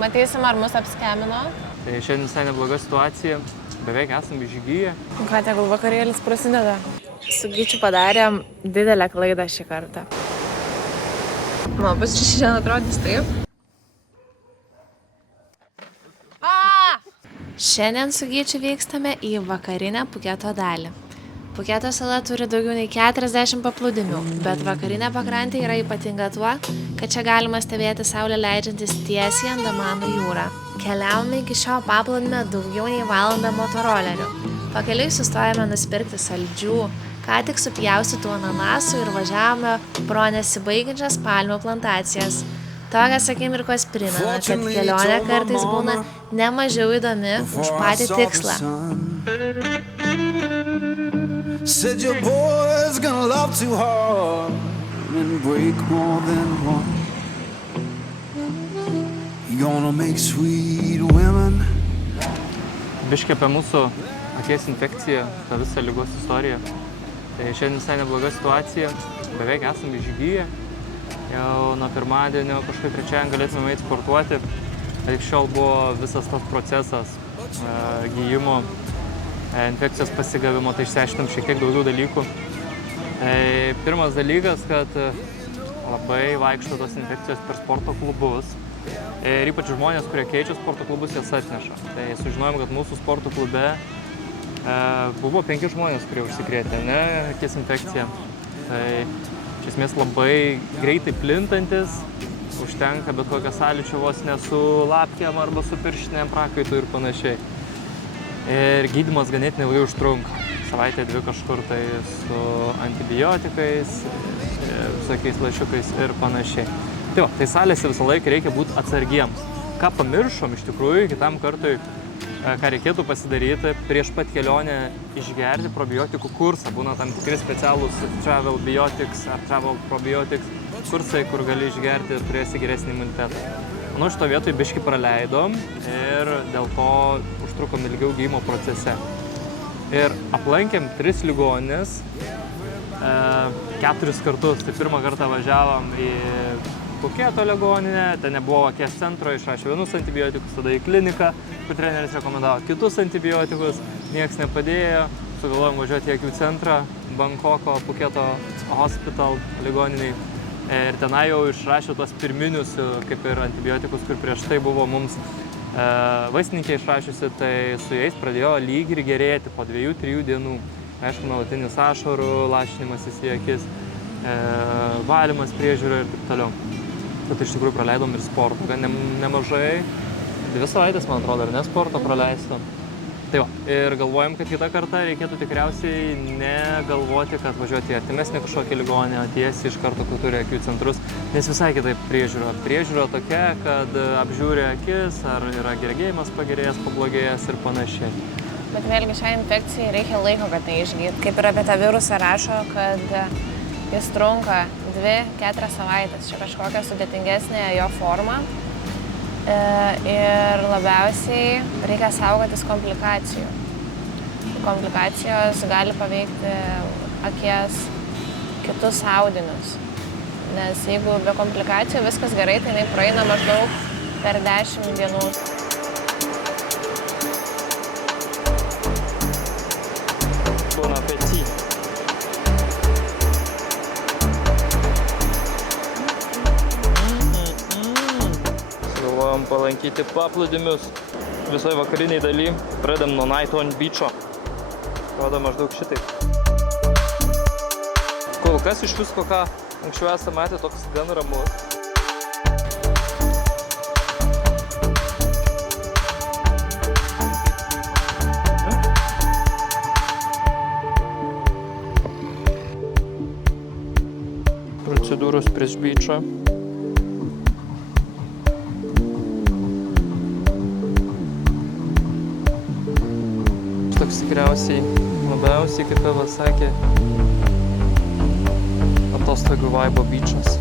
Matysim, ar mus apskemino. Tai šiandien visai nebloga situacija, beveik esam išgyję. Ką tegul vakarėlis prasideda. Su Gyčiu padarėm didelę klaidą šį kartą. Man pusryčiai šiandien atrodys taip. Šiandien su Gyčiu vykstame į vakarinę Puketo dalį. Puketo sala turi daugiau nei 40 paplūdimių, bet vakarinė pakrantė yra ypatinga tuo, kad čia galima stebėti saulę leidžiantis tiesiai Andamanų jūrą. Keliavome iki šio paplūdimio daugiau nei valandą motoroleriu. Pakeliui sustojame nusipirkti saldžių, ką tik supjaustytų ananasų ir važiavome pro nesibaigiančias palmių plantacijas. Tokios akimirkos primena, kad kelionė kartais būna ne mažiau įdomi už patį tikslą. Said your boy's gonna love too hard and break more than one. He gonna make sweet women. Biškį apie mūsų akies infekciją, tą visą ligos istoriją. Tai šiandien visai nebloga situacija, beveik esam išgyję. Jau nuo pirmadienio kažkaip trečiąjį galėtume eiti sportuoti. Iki šiol buvo visas tas procesas gyjimo, infekcijos pasigavimo, tai išsiaiškinom šiek tiek daugiau dalykų. Pirmas dalykas, kad labai vaikšto tos infekcijos per sporto klubus. Ir ypač žmonės, kurie keičia sporto klubus, jas atneša. Tai sužinojom, kad mūsų sporto klube buvo 5 žmonės, kurie užsikrėtė, akies infekcija. Tai iš esmės labai greitai plintantis, užtenka bet kokią sąlyčio vos ne su lapkėm arba su pirštinėm prakaitu ir panašiai. Ir gydymas ganėtinai ilgai užtrunka. Savaitę 2 kažkur tai su antibiotikais, visokiais lašiukais ir panašiai. Tai va, tai salėse visą laiką reikia būti atsargiems. Ką pamiršom iš tikrųjų, kitam kartui, ką reikėtų pasidaryti, prieš pat kelionę išgerti probiotikų kursą. Būna tam tikri specialūs travel biotics ar travel probiotics kursai, kur gali išgerti ir turėsi geresnį imunitetą. Manau, šito vietoj biškį praleidom ir dėl to užtrukom ilgiau gydymo procese. Ir aplankėm 3 ligonines 4 kartus. Tai pirmą kartą važiavom į Puketo ligoninę, ten nebuvo akies centro, išrašė vienus antibiotikus, tada į kliniką, kur treneris rekomendavo kitus antibiotikus, nieks nepadėjo, sugalvojom važiuoti į akių centrą, Bankoko Puketo Hospital ligoniniai. Ir tenai jau išrašė tuos pirminius, kaip ir antibiotikus, kur prieš tai buvo mums vaistininkė išrašiusi, tai su jais pradėjo lyg ir gerėti po 2-3 dienų. Aišku, nuolatinis ašarų, lašinimasis į akis, valymas, priežiūra ir taip toliau. Bet iš tikrųjų praleidom ir sportą, gan nemažai, 2 savaitės, man atrodo, ir ne sporto praleistom. Tai va, ir galvojam, kad kitą kartą reikėtų tikriausiai negalvoti, kad važiuoti į artimesnį kažkokią ligoninę, tiesiai iš karto, kur turi akių centrus, nes visai kitaip priežiūra. Priežiūra tokia, kad apžiūri akis, ar yra regėjimas pagerėjęs, pablogėjęs ir panašiai. Bet vėlgi šiai infekcijai reikia laiko, kad tai išgyt. Kaip ir apie tą virusą rašo, kad jis trunka 2-4 savaitės. Čia kažkokia sudėtingesnė jo forma. Ir labiausiai reikia saugotis komplikacijų. Komplikacijos gali paveikti akies kitus audinius. Nes jeigu be komplikacijų viskas gerai, tai jinai praeina maždaug per 10 dienų. Bon appétit. Galvojom palankyti paplūdimius visoje vakariniai daly. Pradedam nuo Night on Beach'o. Rodo maždaug šitaip. Kol kas iš visko, ką anksčiau esame matę, toks gan ramus. Procedūros prieš beachą. Toks tikriausiai labiausiai, kaip Eva sakė, atostogų vaibo beachas.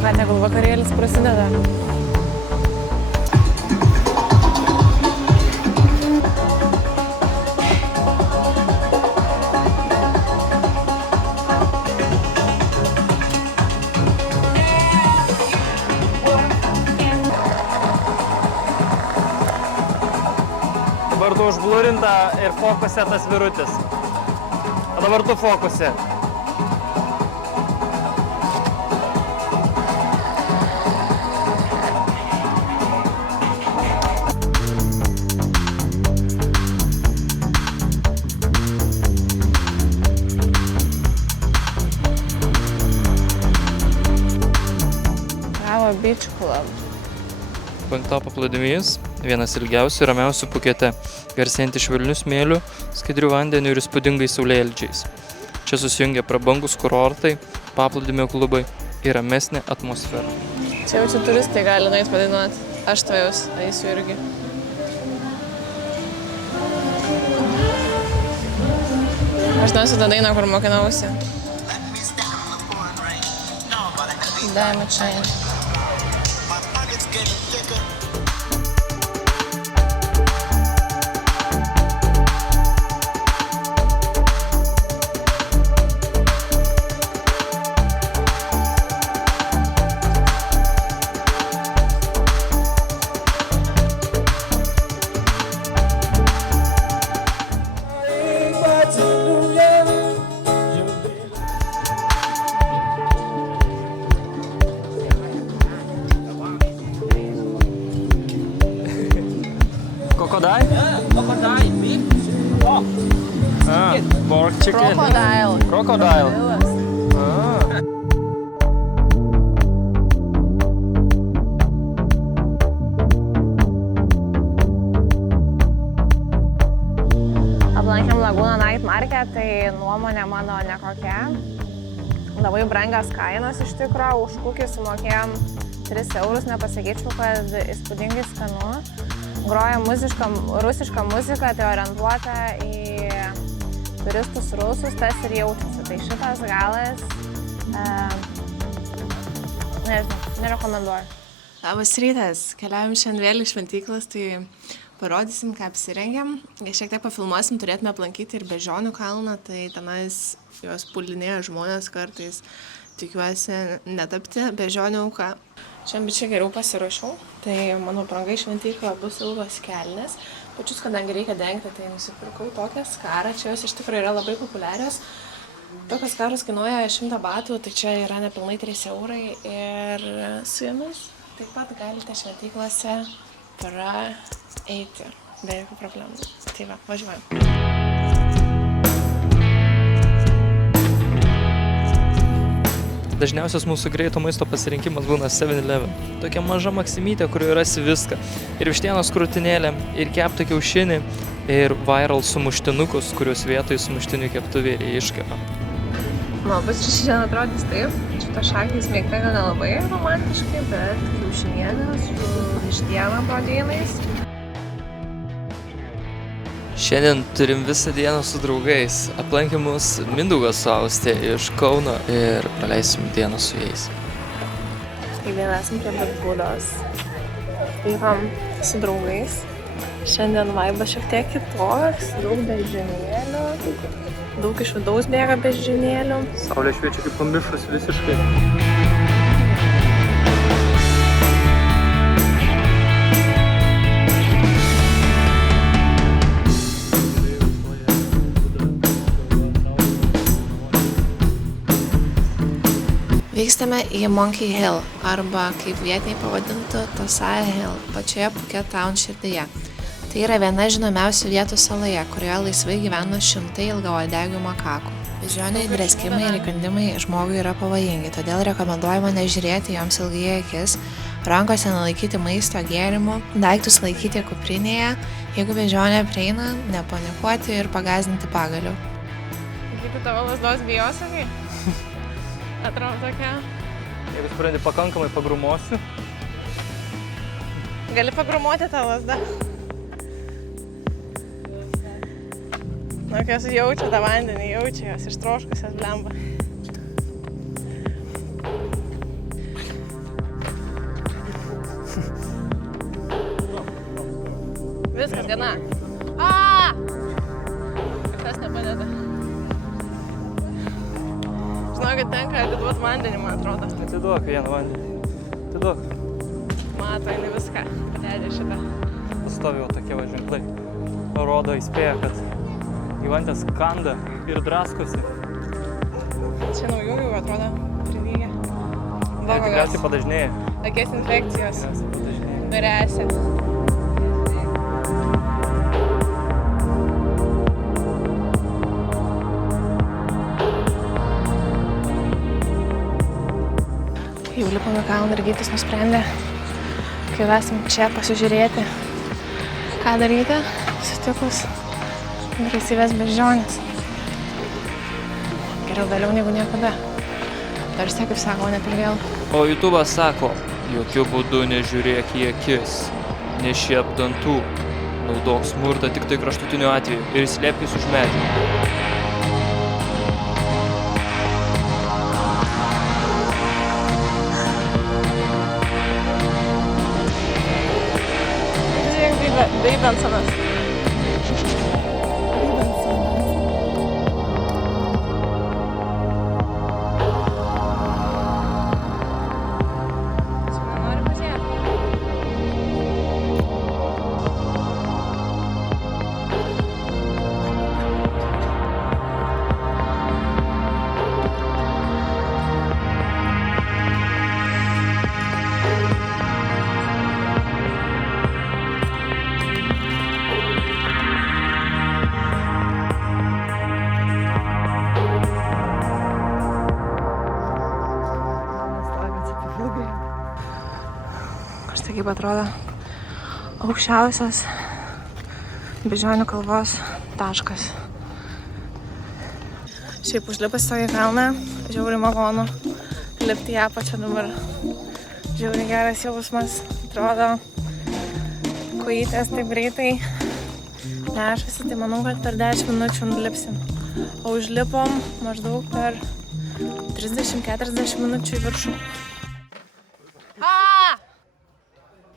Ką tegul vakarėlis prasideda. užblurinta ir fokuse tas vyrutis. O dabar tu fokuse. Beach Club. Bangtao paplūdimys, vienas ilgiausių ir ramiausių Pukete, garsėjantis švelniu smėliu, skaidriu vandeniu ir įspūdingais saulėlydžiais. Čia susijungia prabangus kurortai, paplūdimio klubai ir ramesnė atmosfera. Čia jau turistai gali nueit padainuoti. Aš tvajaus eisiu irgi. Aš dansiu tą dainą, kur mokinausi. Diamond Chain. Pork chicken. Crocodile. Aplankėm Lagūną Night Market, tai nuomonė mano nekokia. Labai brangios kainos iš tikro, už kukį sumokėjom 3 eurus, nepasakyčiau, kad įspūdingai skanu. Groja rusiška muzika, tai orientuota į turistus rusus, tas ir jaučiasi. Tai šitas galas, nežinau, nerekomenduoju. Labas rytas, keliaujam šiandien vėl iš šventyklos, tai parodysim, ką apsirengėm. Šiek tiek pafilmuosim, turėtume aplankyti ir Beždžionių kalną, tai tenais juos puldinėja žmonės kartais. Tikiuosi netapti beždžionių auka. Šiandien bičiai geriau pasiruošiau, tai mano apranga į šventyklą bus ilgos kelnės. Pačius, kadangi reikia dengti, tai nusipirkau tokią skarą, čia jos iš tikrųjų yra labai populiarios. Tokios skaros kainuoja 100 batų, tai čia yra nepilnai 3 eurai ir su jomis taip pat galite šventyklose praeiti be jokių problemų. Tai va, važiuojam. Dažniausias mūsų greito maisto pasirinkimas būna 7-Eleven. Tokia maža maksimytė, kurioje rasi viską. Ir vištienos krūtinėlė, ir keptą kiaušinį, ir viral sumuštinukus, kuriuos vietoj sumuštinių keptuvėlį iškepa. Bus šiandien atrodys taip. Šitą šakį smėgta gal nelabai romantiškai, bet kiaušinienė su vištiena proteinais. Šiandien turim visą dieną su draugais. Aplankė mus Mindaugas su Austė iš Kauno ir praleisim dieną su jais. Šiandien esam prie Batbulios. Vykom su draugais. Šiandien vaibas šiek tiek kitoks. Daug beždžionėlių. Daug iš vidaus bėga beždžionėlių. Saulė šviečia kaip pamišus visiškai. Vykstame į Monkey Hill, arba kaip vietiniai pavadintų Tosai Hill, pačioje Phuket Town širdyje. Tai yra viena žinomiausių vietų saloje, kurioje laisvai gyvena šimtai ilgauodegių makakų. Beždžionių drėskimai ir įkandimai žmogui yra pavojingi, todėl rekomenduojama nežiūrėti joms ilgai į akis, rankose nelaikyti maisto, gėrimų, daiktus laikyti kuprinėje, jeigu beždžionė prieina, nepanikuoti ir pagąsdinti pagaliu. Kaip tavo lazdos bijosakai? Atrodo tokia. Jeigu sprendi pakankamai, pagrumosiu. Gali pagrumuoti tą lazdą. Na, kai jos jaučia tą vandenį, jaučia jos ištroškusios blemba. Viskas gana. Kažkas nepadeda. Žinau, kad tenka atiduoti vandenį, man atrodo. Atiduok vieną vandenį. Atiduok. Mato, jinai viską padedė šitą. Pastovi tokie va ženklai. rodo, įspėja, kad gyvantės kanda ir draskosi. Čia naujųjų atrodo pridygė. Tai tikriausiai padažnėja. Akies infekcijos. Tikriausiai padažnėja. Vyresė. Jau lipame kalną ir Gytis nusprendė, kai esam čia pasižiūrėti, ką daryti, sutikus agresyvės beždžionės. Geriau vėliau negu niekada. Dar vis tiek, kaip sako, nepilvėl. O YouTube'as sako, jokiu būdu nežiūrėk į akis, nešiep dantų, naudok smurtą tik tai kraštutiniu atveju ir slėpkis už medžių. Deibensonas. Čia nenori pažiūrėti. Štai kaip atrodo aukščiausias Beždžionių kalvos taškas. Šiaip užlipus į kalną, žiauriai malonu lipti į apačią dabar. Žiauriai geras jausmas, atrodo, kojytės taip greitai nešasi, tai manau, kad per 10 minučių nulipsim. O užlipom maždaug per 30-40 minučių į viršų.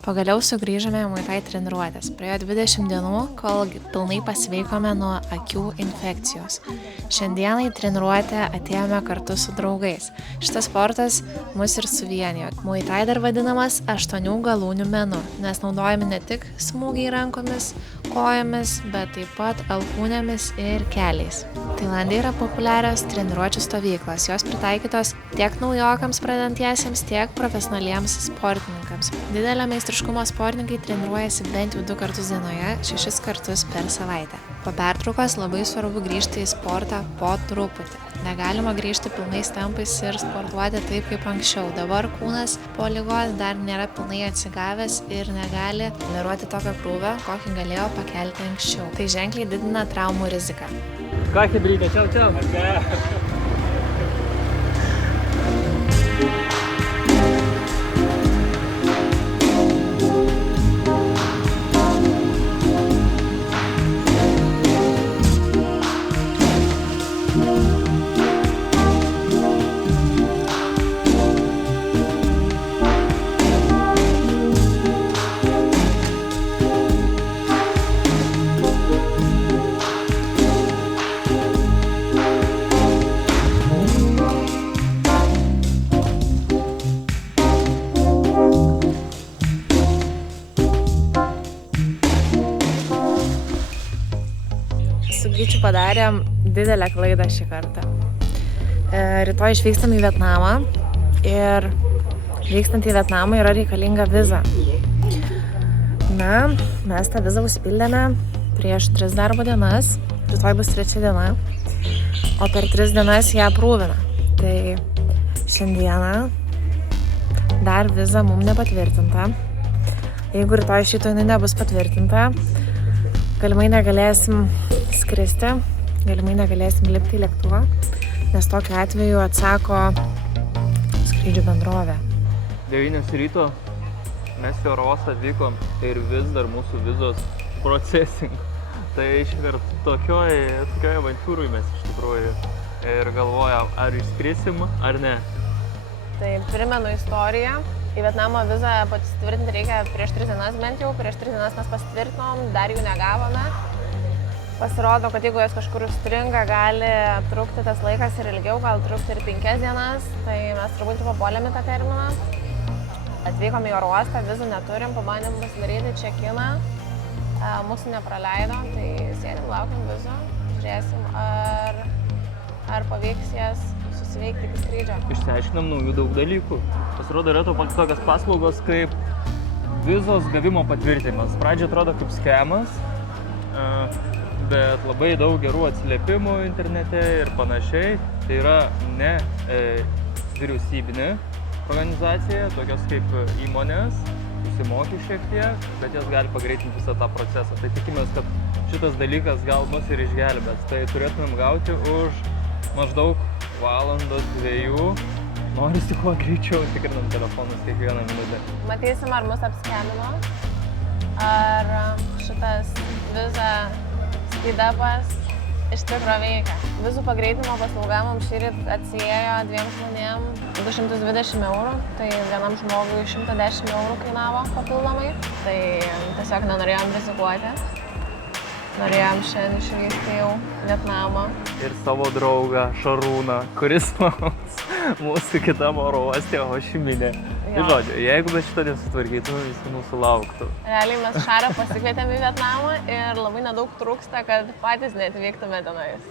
Pagaliau sugrįžome į Muay Thai treniruotės. Praėjo 20 dienų, kol pilnai pasveikome nuo akių infekcijos. Šiandieną į treniruotę atėjome kartu su draugais. Šitas sportas mus ir suvienijo. Muay Thai dar vadinamas 8 galūnių menu, nes naudojami ne tik smūgiai rankomis, kojomis, bet taip pat alkūnėmis ir keliais. Tailande yra populiarios treniruočių stovyklos. Jos pritaikytos tiek naujokams pradedantiesiems, tiek profesionaliems sportininkams. Didelio meistriškumo sportininkai treniruojasi bent jau 2 kartus dienoje, 6 kartus per savaitę. Po pertraukos labai svarbu grįžti į sportą po truputį. Negalima grįžti pilnais tempais ir sportuoti taip kaip anksčiau. Dabar kūnas po ligos dar nėra pilnai atsigavęs ir negali toleruoti tokio krūvio, kokį galėjo pakelti anksčiau. Tai ženkliai didina traumų riziką. Ką, Chebrytė, čiau. Su Gyčiu padarėm didelę klaidą šį kartą. Rytoj išvykstam į Vietnamą ir vykstant į Vietnamą yra reikalinga viza. Na, mes tą vizą užsipildėme prieš 3 darbo dienas, rytoj bus 3 diena, o per 3 dienas ją aprūvina. Tai šiandieną dar viza mums nepatvirtinta. Jeigu rytoj šito jinai nebus patvirtinta, galimai negalėsim skristi, galimai negalėsim lipti į lėktuvą, nes tokiu atveju atsako skrydžių bendrovė. 9 ryto mes į oro uostą atvykom ir vis dar mūsų vizos procesing. Tai išvirt tokioj avantūrui mes iš tikrųjų ir galvojam, ar išskrisim ar ne. Tai primenu istoriją. Į Vietnamo vizą pasitvirtinti reikia prieš 3 dienas bent jau. Prieš 3 dienas mes pasitvirtinom, dar jų negavome. Pasirodo, kad jeigu jos kažkur užstringa, gali trukti tas laikas ir ilgiau, gal trukti ir 5 dienas. Tai mes turbūt papuolėm į tą terminą. Atvykom į oro uostą, vizų neturim, pabandėm pasidaryti check-iną. Mūsų nepraleido, tai sėdim, laukiam vizų, žiūrėsim, ar pavyks jas susiveikti iki skrydžio. Išsiaiškinam naujų daug dalykų. Pasirodo, yra tokios paslaugos kaip vizos gavimo patvirtinimas. Pradžia atrodo kaip skemas, bet labai daug gerų atsiliepimų internete ir panašiai. Tai yra ne vyriausybinė organizacija, tokios kaip įmonės, susimoki šiek tiek, bet jos gali pagreitinti visą tą procesą. Tai tikimės, kad šitas dalykas gal mus ir išgelbės. Tai turėtumėm gauti už maždaug valandos 2. Norisi kuo greičiau, tikrinam telefonus kiekvieną minutę. Matysim, ar mus apskemino, ar šitas viza speed-upas iš tikro veikia. Vizų pagreitimo paslauga mums šįryt atsiėjo 2 žmonėm 220 €, tai vienam žmogui 110 € kainavo papildomai. Tai tiesiog nenorėjom rizikuoti. Norėjom šiandien išvysti jau Vietnamą. Ir savo draugą Šarūną, kuris mūsų kitam oro uoste Ho Chi Minhe. Tai žodžiu, jeigu mes šitą nesutvarkytume, visi mūsų lauktų. Realiai mes Šarą pasikvietėm į Vietnamą ir labai nedaug trūksta, kad patys neatvyktume tenais.